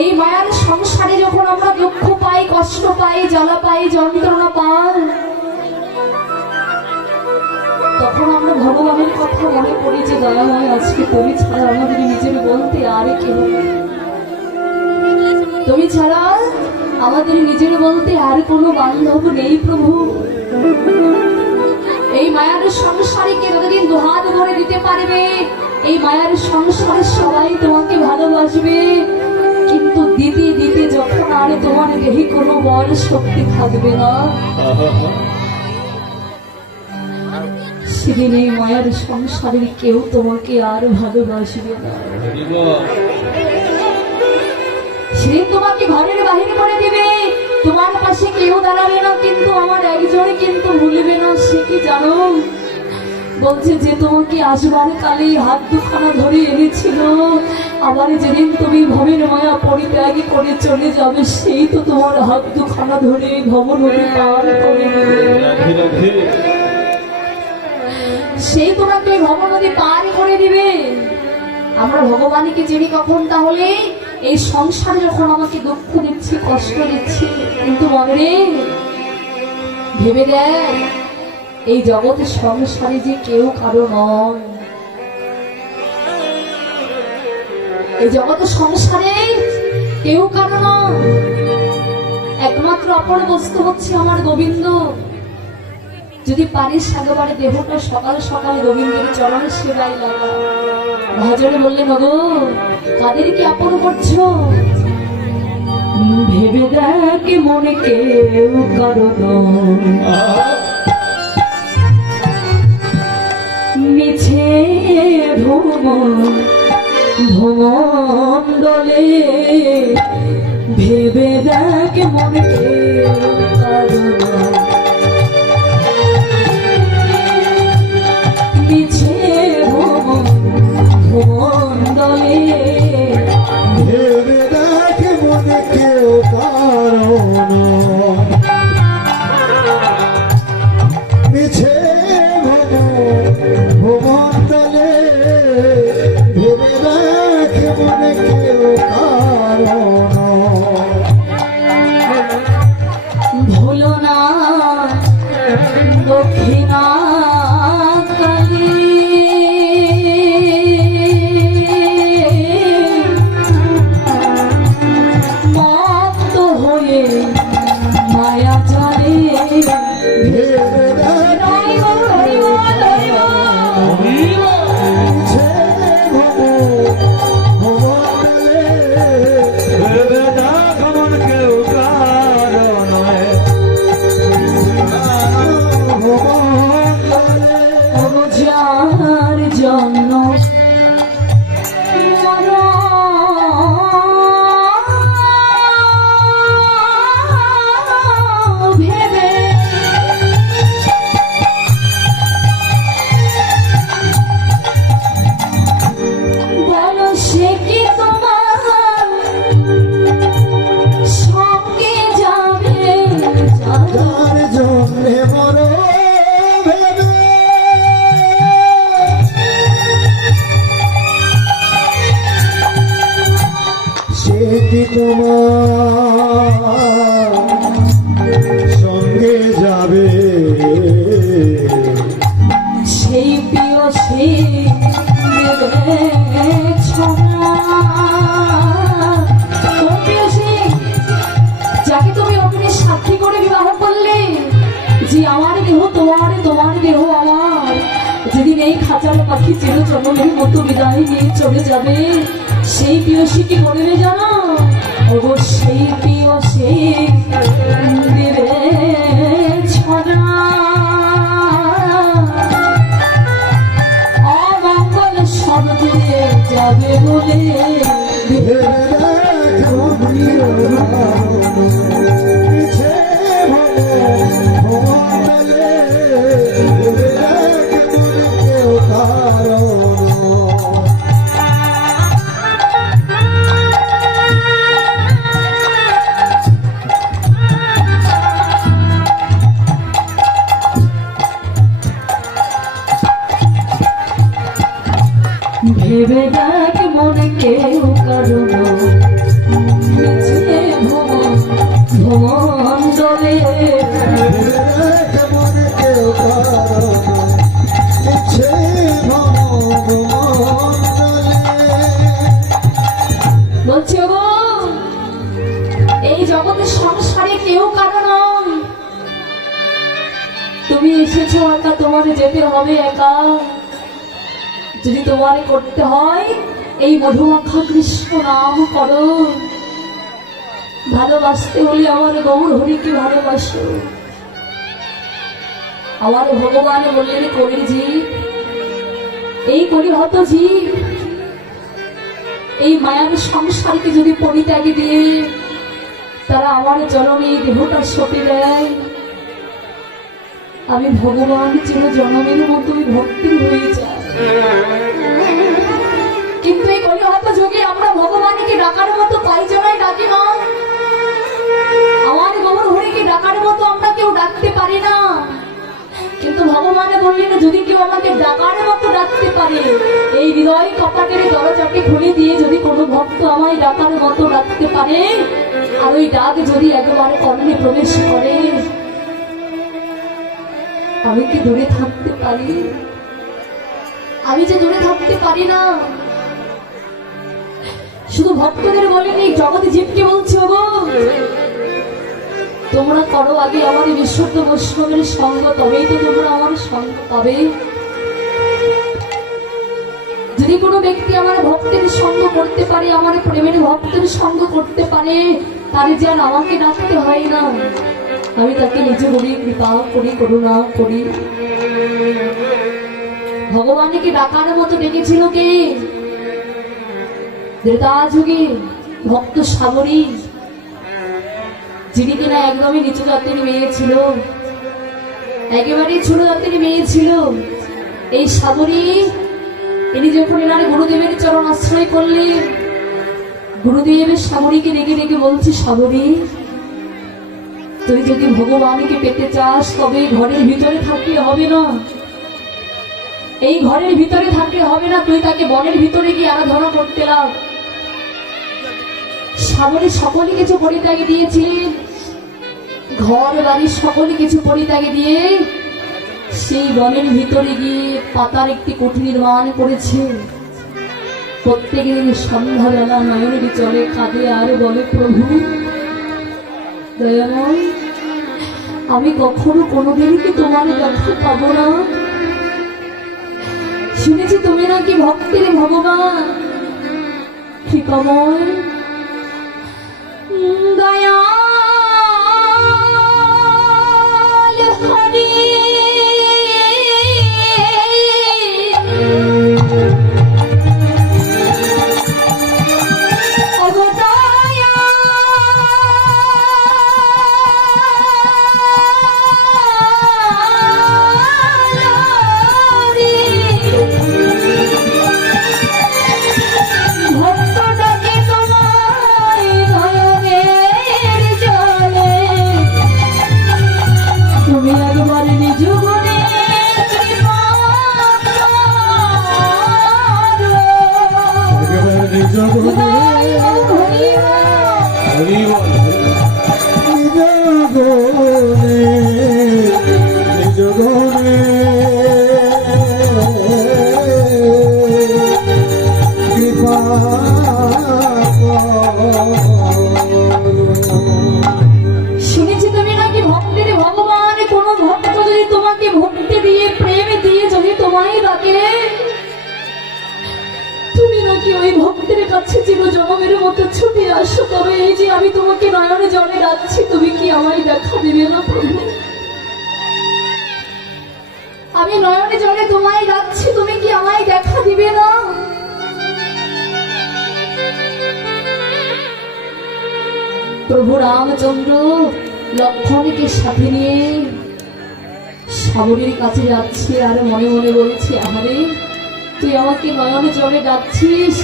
এই মায়ার সংসারে যখন আমরা দুঃখ পাই, কষ্ট পাই, জ্বালা পাই, যন্ত্রণা পাই, তখন আমরা ভগবানের কথা মনে করি যে দয়াময় আজকে তুমি ছাড়া আমাদের নিজের বলতে আর কেউ নেই। তুমি ছাড়া আমাদের নিজের বলতে আর কোনো বান্ধব নেই প্রভু। এই মায়ার সংসারে কে যতদিন দুহাত ভরে দিতে পারবে, এই মায়ার সংসারে সবাই তোমাকে ভালোবাসবে, কিন্তু দিতে দিতে যখন আর তোমার দেহে কোনো বল শক্তি থাকবে না, সেদিন এই মায়ার সংসারের কেউ তোমাকে আর ভালোবাসবে না। সেদিন তোমাকে ঘরের বাহির করে দিবে, তোমার পাশে কেউ দাঁড়াবে না, কিন্তু আমার একজন কিন্তু ভুলবে না। সে কি জানো? বলছে যে তোমাকে আসবার কালে হাত দুখানা ধরে এনেছিল, আবার যেদিন তুমি ভবের মায়া পরিত্যাগী করে চলে যাবে, সেই তো তোমার হাত দুখানা ধরে ভব নদী পার করে দিবে। সেই তোমাকে ভব নদী পার করে দিবে। আমরা ভগবানকে চিনি কখন? তাহলে এই সংসারে যখন আমাকে দুঃখ দিচ্ছে, কষ্ট দিচ্ছে, কিন্তু মনে ভেবে দেয় এই জগতের সংসারে যে কেউ কারো নয়। এই জগতের সংসারে কেউ কারো নয়, একমাত্র অপর বস্তু হচ্ছে আমার গোবিন্দ। যদি পারিস একেবারে দেহটা সকাল সকাল গোবিন্দের চরণের সেবায় লাগা। ভজনে বললেন, ওগো কাদেরকে আপন করছো? ভেবে দেখ মনে কেউ কারো মিছে ভুমণ্ডলে, ভেবে দেখ মনে কেউ কারো মিছে ভুমণ্ডলে, ভেবে দেখ মনে কেউ কারো মিছে ভুমণ্ডলে, ভেবে দেখ মনে কেউ কারো ভুলো না দক্ষিণা কালী, মত্ত হয়ে মায়া চারে, ভেবে দেখ মিছে ভুমণ্ডলে, ভেবে দেখ মন কেউ কারো নয়। যার জন্য ভেবে বলো সে কি তোমার সঙ্গে যাবে? যার জন্যে মরো ভেবে, সে কি তোমার সঙ্গে যাবে? সেই প্রিয় সে দেবে ছোঁয়া। কোন প্রিয় সে? যাকে তুমি অগ্নির সাক্ষী করে বিবাহ করলে, যে আমার দেহ তোমার, তোমার দেহ আমার, যেদিন এই খাঁচার পাখি চিরচরণের মতো বিদায় নিয়ে চলে যাবে, সেই প্রিয়সী কি করবে জানো? অবশ্যই প্রিয়সী দেবে ছড়া। অমঙ্গল সর্বদূরে যাবে বলে, ভেবে দেখ প্রিয় মিছে ভুমণ্ডলে, ভেবে দেখ মনে কেউ কারো ভেবে দেখ মনে কেউ কারো একা তোমার যেতে হবে একা। যদি তোমার করতে হয় এই মধুমাখা কৃষ্ণ নাম করো। ভালোবাসতে হলে আমার গৌর হরিকে ভালোবাসো। আমার ভগবান বললেন কলির জীব, এই কলিহত জীব এই মায়াবী সংসারকে যদি পরিত্যাগে দিয়ে তারা আমার জননী দেহটা সঁপে দেয়, আমি ভগবান চির জনমের মতোই ভক্তির হয়ে যায়। কিন্তু এই কলিহত যুগে আমরা ভগবানকে ডাকার মতো কয়জনাই ডাকি না। আমার গৌর হরিকে ডাকার মতো আমরা কেউ ডাকতে পারি না। কিন্তু ভগবান বললেন যদি কেউ আমাকে ডাকার মতো ডাকতে পারে, এই হৃদয় কপাটের দরজাকে খুলে দিয়ে যদি কোনো ভক্ত আমায় ডাকার মতো ডাকতে পারে, আর ওই ডাক যদি একবার কর্ণে প্রবেশ করে, আমি কি দূরে থাকতে পারি? আমি যে দূরে থাকতে পারি না। শুধু ভক্তদের বলেনি, জগৎ জীবকে বলছি, ওগো তোমরা করো আগে আমার বিশুদ্ধ বৈষ্ণবের সঙ্গ, তবেই তো তোমরা আমার সঙ্গ পাবে। যদি কোনো ব্যক্তি আমার ভক্তের সঙ্গ করতে পারে, আমার প্রেমের ভক্তের সঙ্গ করতে পারে, তার যে আর আমাকে ডাকতে হয় না, আমি তাকে নিজে বলি, কৃপা করি, করুণা করি। ভগবানকে ডাকার মতো ডেকেছিল কে? ত্রেতা যুগে ভক্ত সাগরী, যিনি কিনা একদমই নিচু জাতির মেয়ে ছিল, একেবারেই ছোট জাতির মেয়ে ছিল। এই সাগরী তিনি যখন এনার গুরুদেবের চরণ আশ্রয় করলেন, গুরুদেবের সাগরীকে ডেকে ডেকে বলছি, সাগরী তুই যদি ভগবানকে পেতে চাস তবে ঘরের ভিতরে থাকলে হবে না। এই ঘরের ভিতরে থাকলে হবে না, তুই তাকে বনের ভিতরে গিয়ে আরাধনা করতে লাগ। সাগরে সকলে কিছু পরিত্যাগে দিয়েছিলেন, ঘর বাড়ি সকলে কিছু পরিত্যাগে দিয়ে সেই বনের ভিতরে গিয়ে পাতার একটি কুঠি নির্মাণ করেছে। প্রত্যেক দিন সন্ধ্যাবেলা নয়নের জলে কাঁদে আর বলে, প্রভু দয়াময়, আমি কখনো কোনোদিনই কি তোমার দেখা পাবো না? শুনেছি তুমি নাকি ভক্তের ভগবান, কৃপাময় দয়াল হরি। শুনেছি তুমি নাকি ভক্তের ভগবান, কোন ভক্ত যদি তোমাকে ভক্তি দিয়ে প্রেম দিয়ে যদি তোমায় ডাকে, তুমি নাকি ওই ভক্তের কাছে চির জনমের মতো ছুটে আসো। তবে এই যে আমি তোমাকে নয়নে জলে ডাকছি, তুমি কি আমায় দেখা দিবে না প্রভু? আমি নয়নে জলে তোমায় ডাকছি, তুমি কি আমায় দেখা দিবে না? প্রভু রামচন্দ্র লক্ষ্মণকে সাথে নিয়ে সাগরের কাছে যাচ্ছে, আর মনে মনে বলছে, আরে তুই আমাকে নয়নে জলে ডাকছিস,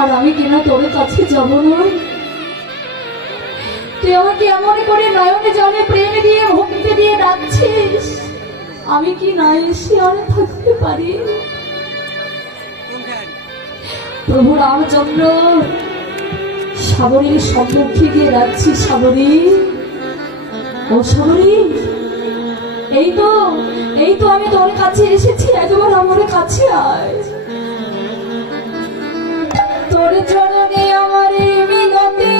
আর আমি কিনা তোর কাছে যাব না? তুই আমাকে এমন করে নয়নে জলে প্রেম দিয়ে ভক্তি দিয়ে ডাকছিস, আমি কি না এসে আর থাকতে পারি? প্রভু রামচন্দ্র সাগরের সম্মুখে গিয়ে যাচ্ছি, সাগরী ও সাগরী, এই তো আমি তোর কাছে এসেছি, একবার আমার কাছে আয়। তোর চরণে আমার মিনতি,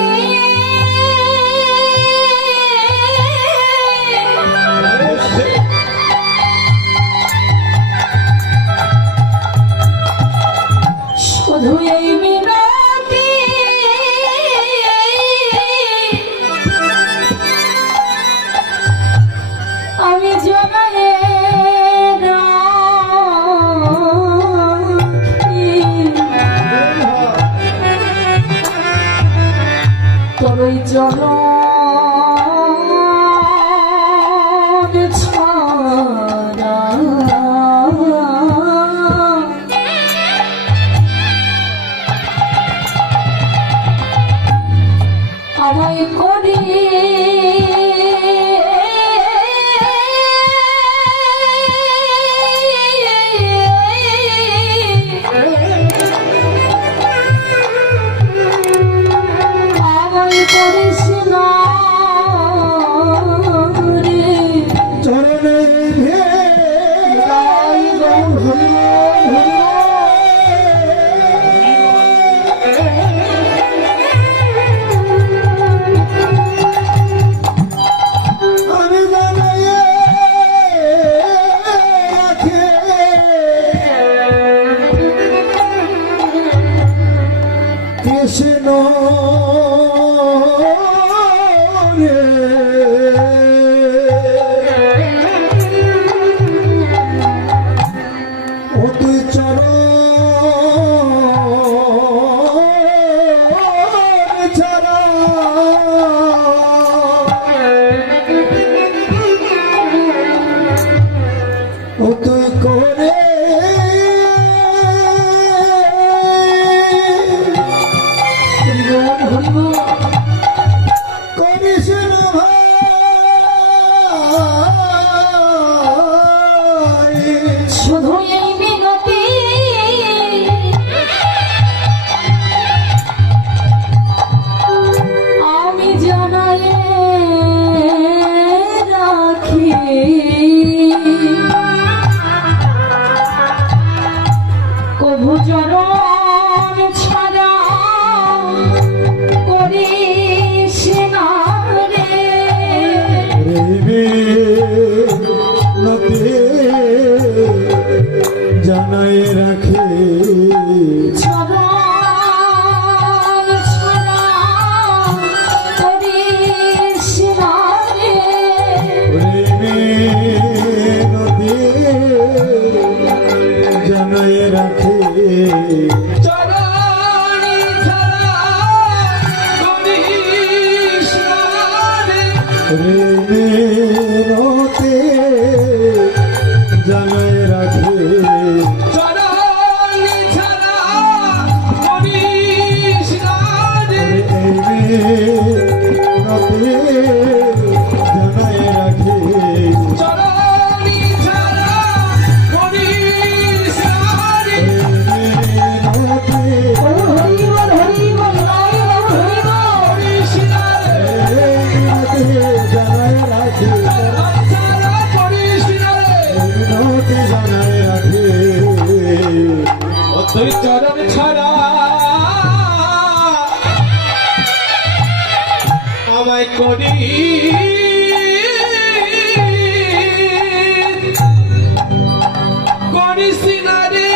চরণ ছাড়া আমায় করে আমায় করিস না রে চরণে গাই গো আমি জানাই রাখে কৃষ্ণ রে ও তুই চরণ ছাড়া ও তুই করে হরিবল হরিবল করিস না ভাই শুধু এই মিনতি আমি জানাই রাখি কভু চরণ ছাড়া করিস না রে নদী জানাই রাখে চরণ ছাড়া করিস না রে নদী জানাই রাখে চরণি ছাড়া করিস না রে। নদী জানাই রাখে চরণি ছাড়া করিস না রে। নদী জানাই রাখে চরণি ছাড়া করিস না রে। হরিবল হরিবল গাই গো হরিবল করিস না রে। জানাই রাখে চরণ ছাড়া করিস না রে। নদী জানাই রাখে ও তুই চরণ ছাড়া আমায় করি করিস না রে।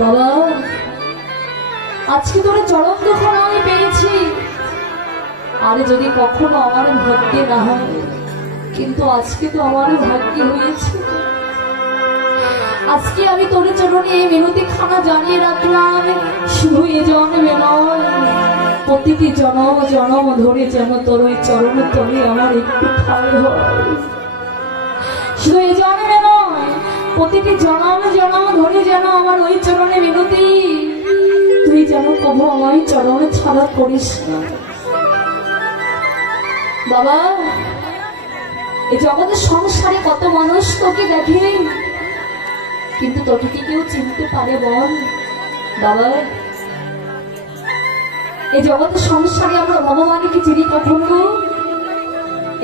বাবা আজকে তোর চরম যখন আমি পেয়েছি আরে যদি কখনো আমার ভাগ্যে না হয় কিন্তু আজকে তো আমারও ভাগ্যে হয়েছে আজকে আমি তোর চরণে এই মিনতি খানা জানিয়ে রাখলাম শুধু এ জন্মে নয় প্রতিটি জনম জনম ধরে যেন তোর ওই চরণ তলে আমার একটু ঠাই হয় শুধু এই জন্মে নয় প্রতিটি জনম জনম ধরে যেন আমার ওই চরণে মিনতি তুই যেন কবু আমায় চরণ ছাড়া করিস না বাবা এই জগতের সংসারে কত মানুষ তোকে দেখে কিন্তু তোকে কি কেউ চিনতে পারে বল বাবা এই জগতের সংসারে আমরা ভগবানকে চিনি কখনো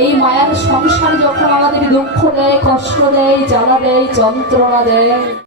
এই মায়ার সংসারে যখন আমাদের দুঃখ দেয় কষ্ট দেয় জ্বালা দেয় যন্ত্রণা দেয়